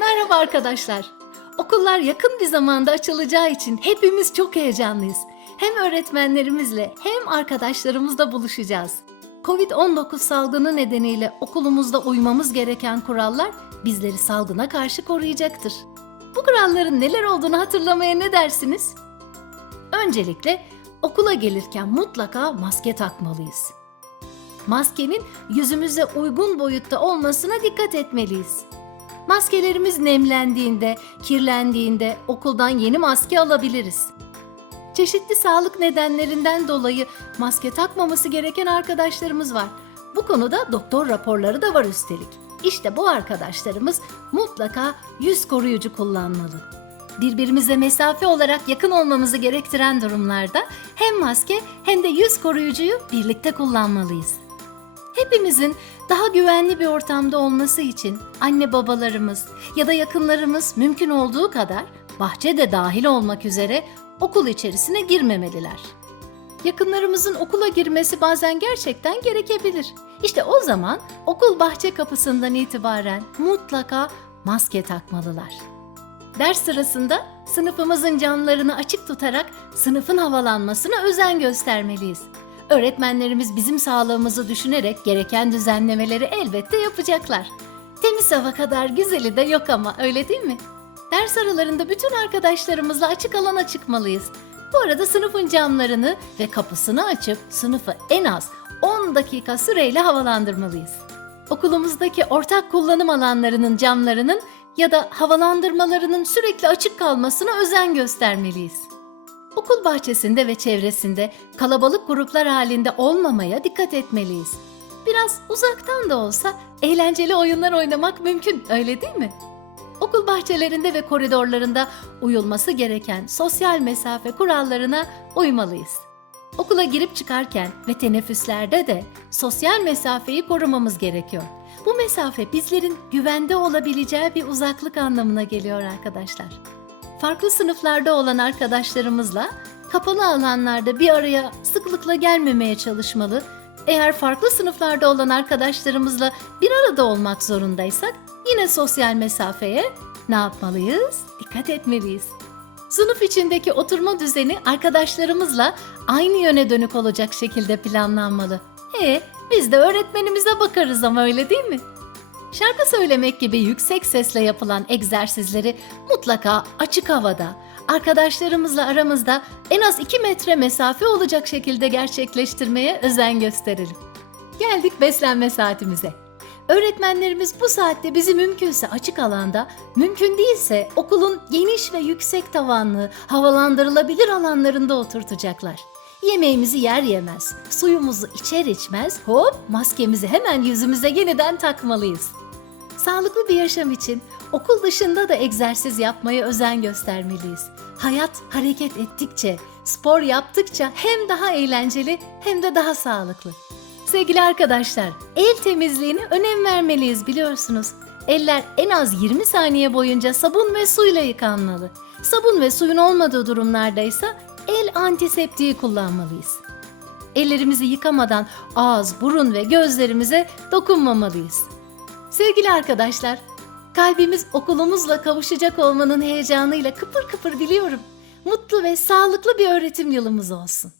Merhaba arkadaşlar. Okullar yakın bir zamanda açılacağı için hepimiz çok heyecanlıyız. Hem öğretmenlerimizle hem arkadaşlarımızla buluşacağız. Covid-19 salgını nedeniyle okulumuzda uymamız gereken kurallar bizleri salgına karşı koruyacaktır. Bu kuralların neler olduğunu hatırlamaya ne dersiniz? Öncelikle okula gelirken mutlaka maske takmalıyız. Maskenin yüzümüze uygun boyutta olmasına dikkat etmeliyiz. Maskelerimiz nemlendiğinde, kirlendiğinde okuldan yeni maske alabiliriz. Çeşitli sağlık nedenlerinden dolayı maske takmaması gereken arkadaşlarımız var. Bu konuda doktor raporları da var üstelik. İşte bu arkadaşlarımız mutlaka yüz koruyucu kullanmalı. Birbirimize mesafe olarak yakın olmamızı gerektiren durumlarda hem maske hem de yüz koruyucuyu birlikte kullanmalıyız. Hepimizin daha güvenli bir ortamda olması için anne babalarımız ya da yakınlarımız mümkün olduğu kadar bahçe de dahil olmak üzere okul içerisine girmemeliler. Yakınlarımızın okula girmesi bazen gerçekten gerekebilir. İşte o zaman okul bahçe kapısından itibaren mutlaka maske takmalılar. Ders sırasında sınıfımızın camlarını açık tutarak sınıfın havalanmasına özen göstermeliyiz. Öğretmenlerimiz bizim sağlığımızı düşünerek gereken düzenlemeleri elbette yapacaklar. Temiz hava kadar güzeli de yok ama öyle değil mi? Ders aralarında bütün arkadaşlarımızla açık alana çıkmalıyız. Bu arada sınıfın camlarını ve kapısını açıp sınıfı en az 10 dakika süreyle havalandırmalıyız. Okulumuzdaki ortak kullanım alanlarının camlarının ya da havalandırmalarının sürekli açık kalmasına özen göstermeliyiz. Okul bahçesinde ve çevresinde kalabalık gruplar halinde olmamaya dikkat etmeliyiz. Biraz uzaktan da olsa eğlenceli oyunlar oynamak mümkün, öyle değil mi? Okul bahçelerinde ve koridorlarında uyulması gereken sosyal mesafe kurallarına uymalıyız. Okula girip çıkarken ve teneffüslerde de sosyal mesafeyi korumamız gerekiyor. Bu mesafe bizlerin güvende olabileceği bir uzaklık anlamına geliyor arkadaşlar. Farklı sınıflarda olan arkadaşlarımızla kapalı alanlarda bir araya sıklıkla gelmemeye çalışmalı. Eğer farklı sınıflarda olan arkadaşlarımızla bir arada olmak zorundaysak yine sosyal mesafeye ne yapmalıyız? Dikkat etmeliyiz. Sınıf içindeki oturma düzeni arkadaşlarımızla aynı yöne dönük olacak şekilde planlanmalı. E biz de öğretmenimize bakarız ama öyle değil mi? Şarkı söylemek gibi yüksek sesle yapılan egzersizleri mutlaka açık havada, arkadaşlarımızla aramızda en az 2 metre mesafe olacak şekilde gerçekleştirmeye özen gösterelim. Geldik beslenme saatimize. Öğretmenlerimiz bu saatte bizi mümkünse açık alanda, mümkün değilse okulun geniş ve yüksek tavanlı, havalandırılabilir alanlarında oturtacaklar. Yemeğimizi yer yemez, suyumuzu içer içmez hop maskemizi hemen yüzümüze yeniden takmalıyız. Sağlıklı bir yaşam için okul dışında da egzersiz yapmaya özen göstermeliyiz. Hayat hareket ettikçe, spor yaptıkça hem daha eğlenceli hem de daha sağlıklı. Sevgili arkadaşlar, el temizliğine önem vermeliyiz biliyorsunuz. Eller en az 20 saniye boyunca sabun ve suyla yıkanmalı. Sabun ve suyun olmadığı durumlarda ise el antiseptiği kullanmalıyız. Ellerimizi yıkamadan ağız, burun ve gözlerimize dokunmamalıyız. Sevgili arkadaşlar, kalbimiz okulumuzla kavuşacak olmanın heyecanıyla kıpır kıpır biliyorum. Mutlu ve sağlıklı bir öğretim yılımız olsun.